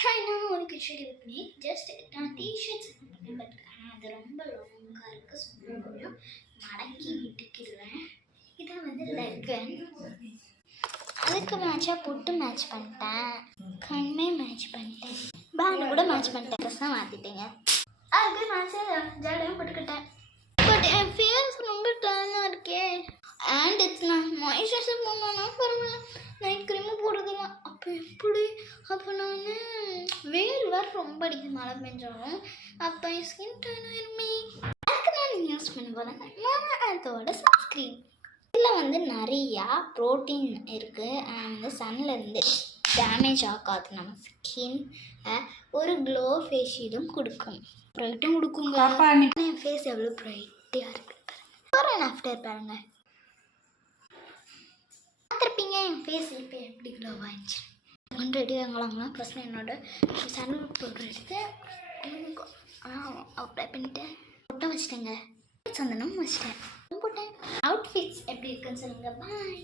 Hi, நான் ஒரு khichdi with me. Just நான் டிஷர்ட்ஸ் போட்டேன், பட் அது ரொம்ப லாங்காக இருக்குது. ஸோ நான் கொஞ்சம் மடக்கி விட்டுக்கிடுவேன். இதான் வந்து லெக்கன். அதுக்கு மேட்சாக பொட்டு மேட்ச் பண்ணிட்டேன், கண்மே மேட்ச் பண்ணிட்டேன், பேண்டு கூட மேட்ச் பண்ணிட்டேன். ட்ரெஸ் தான் மாற்றிட்டேங்க. அதுக்கு மேட்சாக ஜடையும் போட்டுக்கிட்டேன். பட் என் ஃபேஸ் ரொம்ப டர்னாக இருக்கே. அண்ட் இட்ஸ் நான் மாய்ஸ்சரைசர் போடணும்னா பரவாயில்ல, நைட் க்ரீமும் போடுறதுலாம். அப்போ எப்படி? அப்போ நான் வெயில் வேறு ரொம்ப அடிக்குது, மழை பெஞ்சாலும். அப்போ என் ஸ்கின் டர்ன் ஆயிருமே. அதுக்கு நான் யூஸ் பண்ண போகிறேன் மாமா அதோட சன்ஸ்க்ரீன். இதில் வந்து நிறையா ப்ரோட்டீன் இருக்குது. வந்து சன்லேருந்து டேமேஜ் ஆகாது நம்ம ஸ்கின். ஒரு க்ளோ ஃபேஸ் ஷீடும் கொடுக்கும், ப்ரைட்டும் கொடுக்குங்க. என் ஃபேஸ் எவ்வளோ ப்ரைட்டாக இருக்குது பாருங்க. ஆஃப்டர் பாருங்க, பார்த்துருப்பீங்க என் ஃபேஸ் இப்போ எப்படி க்ளோ ஆயிடுச்சு. ரெடி வாங்கலாங்களா? ஃபஸ்ட்டு என்னோட சன் பவுடர் எடுத்து அப்ளை பண்ணிவிட்டு பொட்டை வச்சுட்டேங்க, சந்தனம் வச்சுட்டேன், போட்டேன். அவுட்ஃபிட்ஸ் எப்படி இருக்குன்னு சொல்லுங்கள். பாய்.